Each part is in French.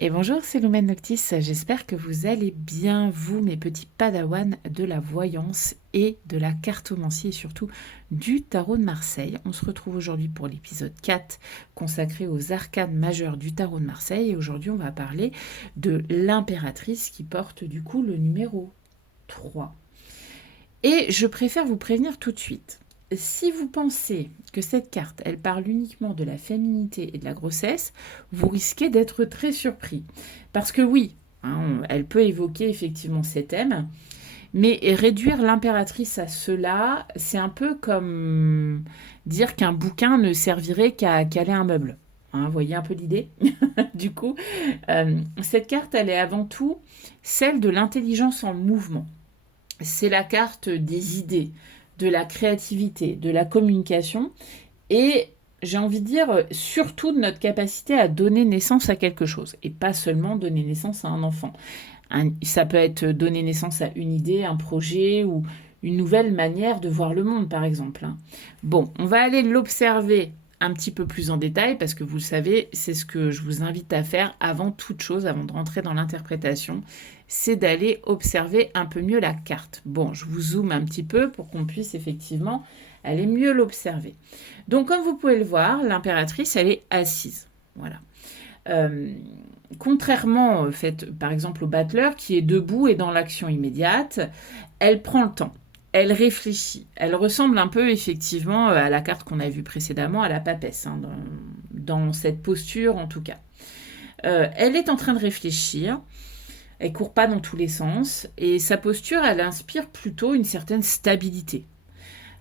Et bonjour, c'est Lumen Noctis. J'espère que vous allez bien, vous, mes petits padawans de la voyance et de la cartomancie et surtout du tarot de Marseille. On se retrouve aujourd'hui pour l'épisode 4 consacré aux arcanes majeures du tarot de Marseille. Et aujourd'hui, on va parler de l'impératrice qui porte du coup le numéro 3. Et je préfère vous prévenir tout de suite. Si vous pensez que cette carte, elle parle uniquement de la féminité et de la grossesse, vous risquez d'être très surpris. Parce que oui, elle peut évoquer effectivement ces thèmes, mais réduire l'impératrice à cela, c'est un peu comme dire qu'un bouquin ne servirait qu'à caler un meuble. Vous voyez un peu l'idée. Du coup, cette carte, elle est avant tout celle de l'intelligence en mouvement. C'est la carte des idées, de la créativité, de la communication et j'ai envie de dire surtout de notre capacité à donner naissance à quelque chose et pas seulement donner naissance à un enfant. Ça peut être donner naissance à une idée, un projet ou une nouvelle manière de voir le monde par exemple. Bon, on va aller l'observer un petit peu plus en détail parce que vous le savez, c'est ce que je vous invite à faire avant toute chose, avant de rentrer dans l'interprétation, c'est d'aller observer un peu mieux la carte. Bon, je vous zoome un petit peu pour qu'on puisse effectivement aller mieux l'observer. Donc, comme vous pouvez le voir, l'impératrice, elle est assise. Voilà. Contrairement, par exemple, au battleur qui est debout et dans l'action immédiate, elle prend le temps. Elle réfléchit. Elle ressemble un peu effectivement à la carte qu'on a vue précédemment, à la papesse, dans cette posture en tout cas. Elle est en train de réfléchir. Elle court pas dans tous les sens et sa posture, elle inspire plutôt une certaine stabilité.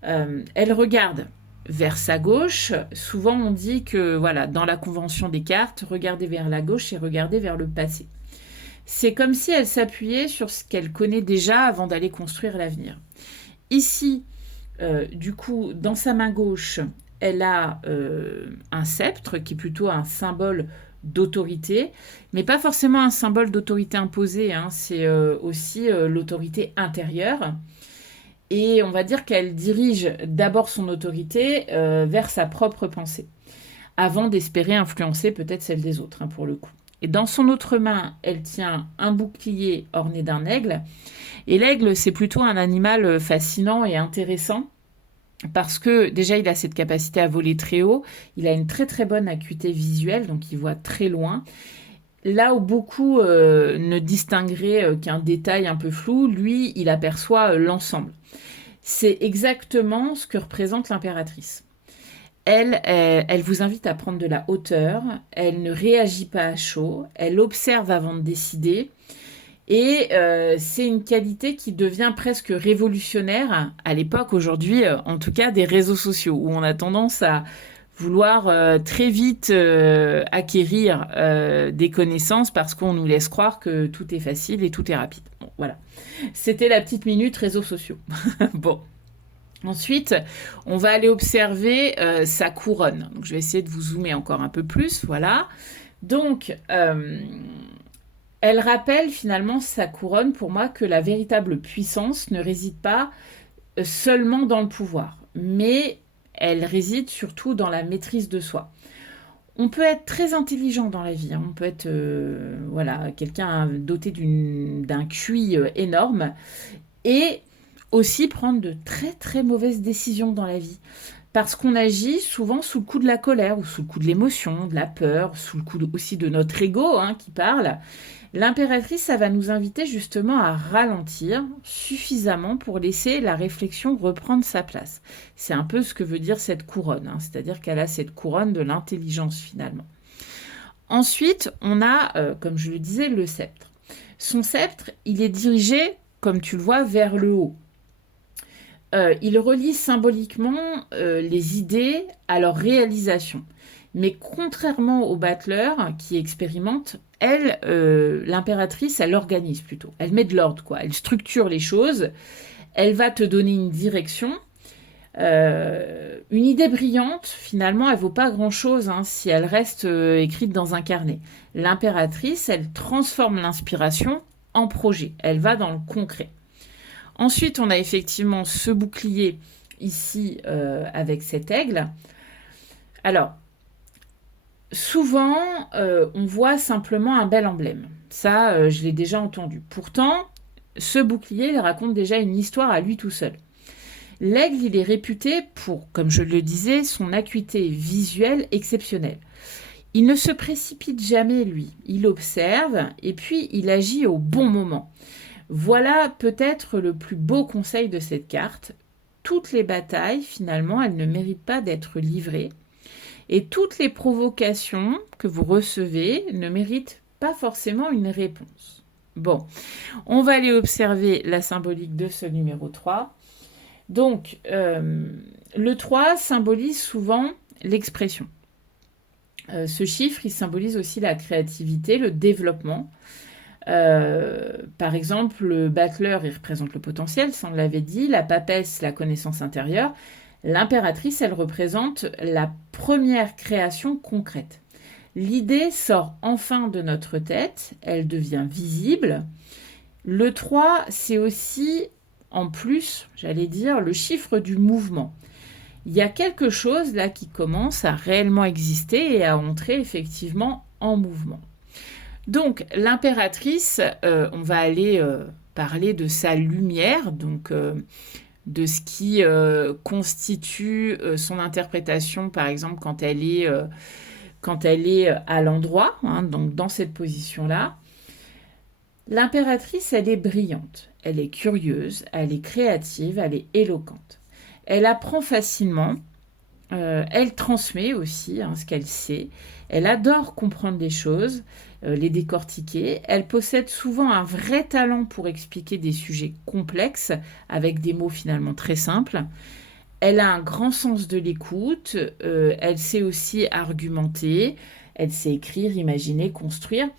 Elle regarde vers sa gauche. Souvent, on dit que voilà, dans la convention des cartes, regarder vers la gauche et regarder vers le passé. C'est comme si elle s'appuyait sur ce qu'elle connaît déjà avant d'aller construire l'avenir. Ici, du coup, dans sa main gauche, elle a un sceptre qui est plutôt un symbole d'autorité, mais pas forcément un symbole d'autorité imposée, c'est aussi l'autorité intérieure. Et on va dire qu'elle dirige d'abord son autorité vers sa propre pensée, avant d'espérer influencer peut-être celle des autres, pour le coup. Et dans son autre main, elle tient un bouclier orné d'un aigle. Et l'aigle, c'est plutôt un animal fascinant et intéressant, parce que déjà, il a cette capacité à voler très haut, il a une très très bonne acuité visuelle, donc il voit très loin. Là où beaucoup ne distingueraient qu'un détail un peu flou, lui, il aperçoit l'ensemble. C'est exactement ce que représente l'impératrice. Elle vous invite à prendre de la hauteur, elle ne réagit pas à chaud, elle observe avant de décider, et c'est une qualité qui devient presque révolutionnaire à l'époque, aujourd'hui, en tout cas, des réseaux sociaux, où on a tendance à vouloir très vite acquérir des connaissances parce qu'on nous laisse croire que tout est facile et tout est rapide. Bon, voilà. C'était la petite minute réseaux sociaux. Bon. Ensuite, on va aller observer sa couronne. Donc, je vais essayer de vous zoomer encore un peu plus. Voilà. Donc, elle rappelle finalement sa couronne pour moi que la véritable puissance ne réside pas seulement dans le pouvoir, mais elle réside surtout dans la maîtrise de soi. On peut être très intelligent dans la vie, on peut être quelqu'un doté d'un QI énorme et aussi prendre de très très mauvaises décisions dans la vie. Parce qu'on agit souvent sous le coup de la colère ou sous le coup de l'émotion, de la peur, sous le coup aussi de notre ego qui parle. L'impératrice, ça va nous inviter justement à ralentir suffisamment pour laisser la réflexion reprendre sa place. C'est un peu ce que veut dire cette couronne, c'est-à-dire qu'elle a cette couronne de l'intelligence finalement. Ensuite, on a, comme je le disais, le sceptre. Son sceptre, il est dirigé, comme tu le vois, vers le haut. Il relie symboliquement les idées à leur réalisation. Mais contrairement au battleur qui expérimente, elle, l'impératrice, elle organise plutôt. Elle met de l'ordre, quoi. Elle structure les choses. Elle va te donner une direction. Une idée brillante, finalement, elle vaut pas grand-chose si elle reste écrite dans un carnet. L'impératrice, elle transforme l'inspiration en projet. Elle va dans le concret. Ensuite, on a effectivement ce bouclier ici avec cet aigle. Alors, Souvent, on voit simplement un bel emblème. Ça, je l'ai déjà entendu. Pourtant, ce bouclier, il raconte déjà une histoire à lui tout seul. L'aigle, il est réputé pour, comme je le disais, son acuité visuelle exceptionnelle. Il ne se précipite jamais, lui. Il observe et puis il agit au bon moment. Voilà peut-être le plus beau conseil de cette carte. Toutes les batailles, finalement, elles ne méritent pas d'être livrées. Et toutes les provocations que vous recevez ne méritent pas forcément une réponse. Bon, on va aller observer la symbolique de ce numéro 3. Donc, le 3 symbolise souvent l'expression. Ce chiffre, il symbolise aussi la créativité, le développement. Par exemple, le battleur, il représente le potentiel, ça on l'avait dit, la papesse, la connaissance intérieure. L'impératrice, elle représente la première création concrète. L'idée sort enfin de notre tête, elle devient visible. Le 3, c'est aussi, en plus, j'allais dire, le chiffre du mouvement. Il y a quelque chose là qui commence à réellement exister et à entrer effectivement en mouvement. Donc, l'impératrice, on va aller parler de sa lumière, donc de ce qui constitue son interprétation, par exemple, quand elle est à l'endroit, hein, donc dans cette position-là. L'impératrice, elle est brillante, elle est curieuse, elle est créative, elle est éloquente. Elle apprend facilement, elle transmet aussi ce qu'elle sait. Elle adore comprendre des choses, les décortiquer. Elle possède souvent un vrai talent pour expliquer des sujets complexes avec des mots finalement très simples. Elle a un grand sens de l'écoute, elle sait aussi argumenter, elle sait écrire, imaginer, construire.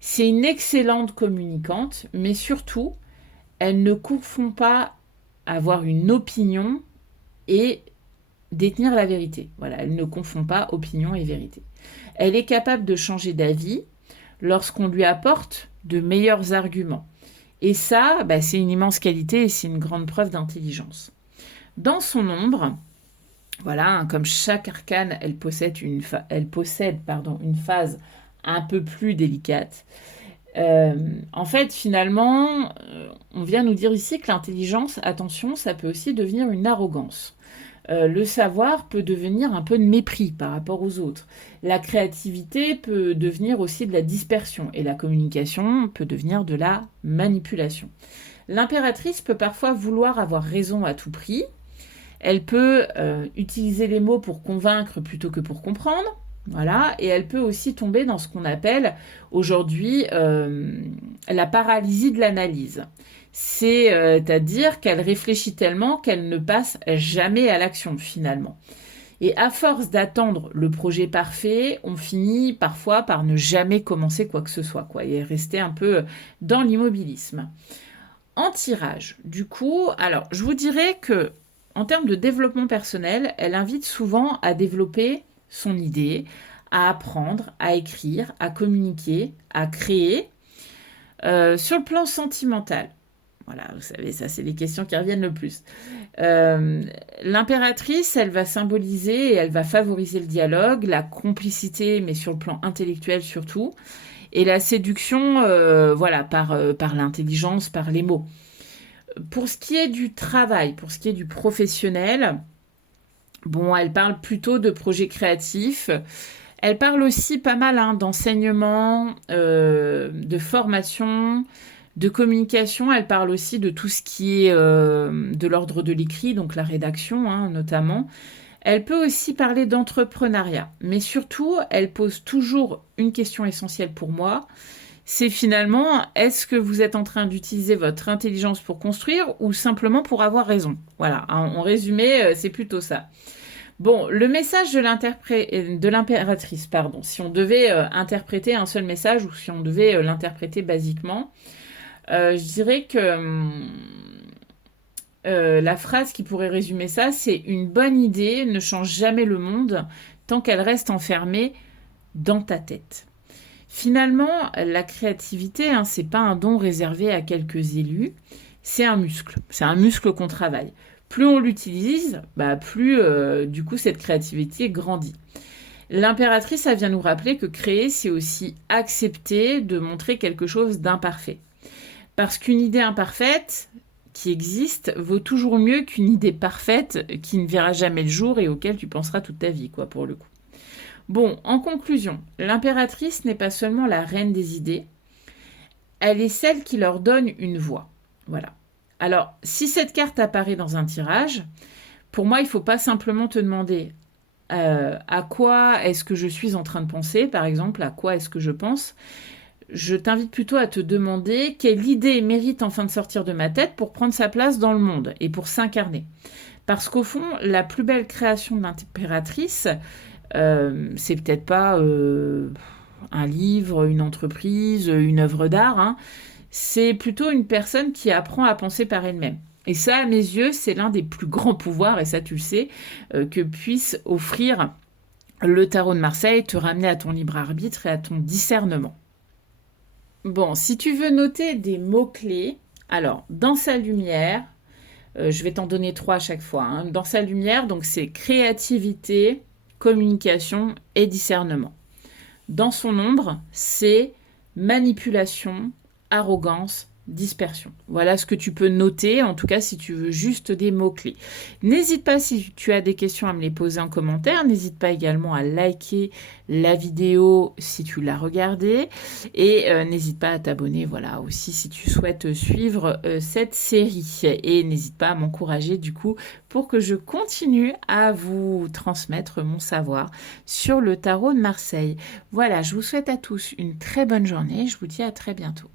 C'est une excellente communicante, mais surtout, elle ne confond pas avoir une opinion et détenir la vérité. Voilà, elle ne confond pas opinion et vérité. Elle est capable de changer d'avis lorsqu'on lui apporte de meilleurs arguments. Et ça, c'est une immense qualité et c'est une grande preuve d'intelligence. Dans son ombre, voilà, comme chaque arcane, elle possède une phase un peu plus délicate. En fait, finalement, on vient nous dire ici que l'intelligence, attention, ça peut aussi devenir une arrogance. Le savoir peut devenir un peu de mépris par rapport aux autres. La créativité peut devenir aussi de la dispersion et la communication peut devenir de la manipulation. L'impératrice peut parfois vouloir avoir raison à tout prix. Elle peut utiliser les mots pour convaincre plutôt que pour comprendre. Voilà, et elle peut aussi tomber dans ce qu'on appelle aujourd'hui la paralysie de l'analyse. C'est-à-dire qu'elle réfléchit tellement qu'elle ne passe jamais à l'action finalement. Et à force d'attendre le projet parfait, on finit parfois par ne jamais commencer quoi que ce soit, et rester un peu dans l'immobilisme. En tirage, du coup, alors je vous dirais que en termes de développement personnel, elle invite souvent à développer son idée, à apprendre, à écrire, à communiquer, à créer. Sur le plan sentimental, voilà, vous savez, ça c'est les questions qui reviennent le plus. L'impératrice, elle va symboliser et elle va favoriser le dialogue, la complicité, mais sur le plan intellectuel surtout, et la séduction, par l'intelligence, par les mots. Pour ce qui est du travail, pour ce qui est du professionnel, elle parle plutôt de projets créatifs. Elle parle aussi pas mal d'enseignement, de formation, de communication. Elle parle aussi de tout ce qui est de l'ordre de l'écrit, donc la rédaction notamment. Elle peut aussi parler d'entrepreneuriat, mais surtout, elle pose toujours une question essentielle pour moi. C'est finalement, est-ce que vous êtes en train d'utiliser votre intelligence pour construire ou simplement pour avoir raison? Voilà, en résumé, c'est plutôt ça. Bon, le message de l'impératrice, si on devait interpréter un seul message ou si on devait l'interpréter basiquement, je dirais que la phrase qui pourrait résumer ça, c'est « Une bonne idée ne change jamais le monde tant qu'elle reste enfermée dans ta tête ». Finalement, la créativité, c'est pas un don réservé à quelques élus, c'est un muscle. C'est un muscle qu'on travaille. Plus on l'utilise, plus du coup cette créativité grandit. L'impératrice, ça vient nous rappeler que créer, c'est aussi accepter de montrer quelque chose d'imparfait. Parce qu'une idée imparfaite qui existe vaut toujours mieux qu'une idée parfaite qui ne verra jamais le jour et auquel tu penseras toute ta vie, quoi, pour le coup. Bon, en conclusion, l'impératrice n'est pas seulement la reine des idées, elle est celle qui leur donne une voix. Voilà. Alors, si cette carte apparaît dans un tirage, pour moi, il ne faut pas simplement te demander à quoi est-ce que je suis en train de penser, par exemple, à quoi est-ce que je pense. Je t'invite plutôt à te demander quelle idée mérite enfin de sortir de ma tête pour prendre sa place dans le monde et pour s'incarner. Parce qu'au fond, la plus belle création de l'impératrice, c'est peut-être pas un livre, une entreprise, une œuvre d'art, hein. C'est plutôt une personne qui apprend à penser par elle-même. Et ça, à mes yeux, c'est l'un des plus grands pouvoirs, et ça tu le sais, que puisse offrir le tarot de Marseille, te ramener à ton libre arbitre et à ton discernement. Bon, si tu veux noter des mots-clés, alors, dans sa lumière, je vais t'en donner 3 à chaque fois, hein. Dans sa lumière, donc c'est créativité, communication et discernement. Dans son ombre, c'est manipulation, arrogance, dispersion. Voilà ce que tu peux noter, en tout cas si tu veux juste des mots-clés. N'hésite pas si tu as des questions à me les poser en commentaire. N'hésite pas également à liker la vidéo si tu l'as regardée. Et n'hésite pas à t'abonner, voilà, aussi si tu souhaites suivre cette série. Et n'hésite pas à m'encourager du coup pour que je continue à vous transmettre mon savoir sur le tarot de Marseille. Voilà, je vous souhaite à tous une très bonne journée. Je vous dis à très bientôt.